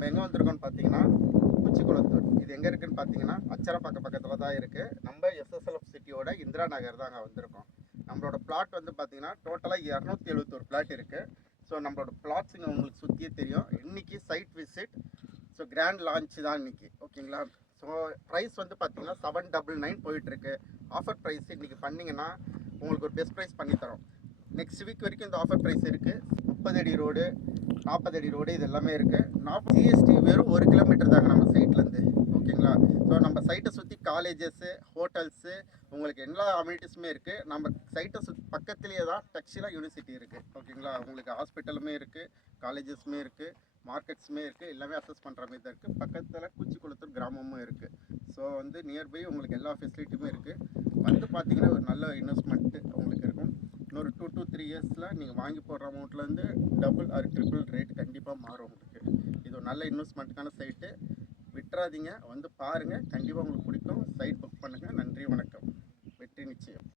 நம்ம எங்கே வந்திருக்கோம்னு பார்த்தீங்கன்னா குச்சிக்குளத்தூர். இது எங்கே இருக்குன்னு பார்த்தீங்கன்னா அச்சரப்பாக்கம் பக்கத்தில் தான் இருக்குது. நம்ம எஸ்எஸ்எல்எஃப் சிட்டியோட இந்திரா நகர் தான் அங்கே வந்திருக்கோம். நம்மளோட பிளாட் வந்து பார்த்தீங்கன்னா டோட்டலாக 271 பிளாட் இருக்குது. ஸோ நம்மளோட பிளாட்ஸ் இங்கே உங்களுக்கு சுற்றியே தெரியும். இன்றைக்கி site visit, so grand launch தான் இன்றைக்கி, ஓகேங்களா. ஸோ ப்ரைஸ் வந்து பார்த்தீங்கன்னா 799 போயிட்டுருக்கு. ஆஃபர் ப்ரைஸ் இன்றைக்கி பண்ணிங்கன்னா உங்களுக்கு ஒரு பெஸ்ட் ப்ரைஸ் பண்ணித்தரோம். நெக்ஸ்ட் வீக் வரைக்கும் இந்த ஆஃபர் ப்ரைஸ் இருக்குது. 30 அடி ரோடு, 40 அடி ரோடு, இது எல்லாமே இருக்குது. ஜிஎஸ்டி வெறும் 1 கிலோமீட்டர் தாங்க நம்ம சைட்லேருந்து, ஓகேங்களா. ஸோ நம்ம சைட்டை சுற்றி காலேஜஸ்ஸு, ஹோட்டல்ஸு, உங்களுக்கு எல்லா அம்யூனிட்டிஸுமே இருக்குது. நம்ம சைட்டை பக்கத்துலேயே தான் தக்ஷிலா யூனிவர்சிட்டி இருக்குது, ஓகேங்களா. உங்களுக்கு ஹாஸ்பிட்டலுமே இருக்குது, காலேஜஸுமே இருக்குது, மார்க்கெட்ஸுமே இருக்குது. எல்லாமே அசஸ் பண்ணுற மாதிரி தான் இருக்குது. பக்கத்தில் குச்சிக்குளத்தூர் கிராமமும் இருக்குது. ஸோ வந்து நியர்பை உங்களுக்கு எல்லா ஃபெசிலிட்டியுமே இருக்குது. வந்து பார்த்தீங்கன்னா ஒரு நல்ல இன்வெஸ்ட்மெண்ட்டு உங்களுக்கு இருக்கும். இன்னொரு 2 to 3 இயர்ஸில் நீங்கள் வாங்கி போடுற அமௌண்ட்லேருந்து டபுள் ஆர் ட்ரிபிள் ரேட் கண்டிப்பாக மாறும் உங்களுக்கு. இது ஒரு நல்ல இன்வெஸ்ட்மெண்ட்டுக்கான சைட்டு. விட்டுறாதீங்க, வந்து பாருங்கள், கண்டிப்பாக உங்களுக்கு பிடிக்கும். சைட்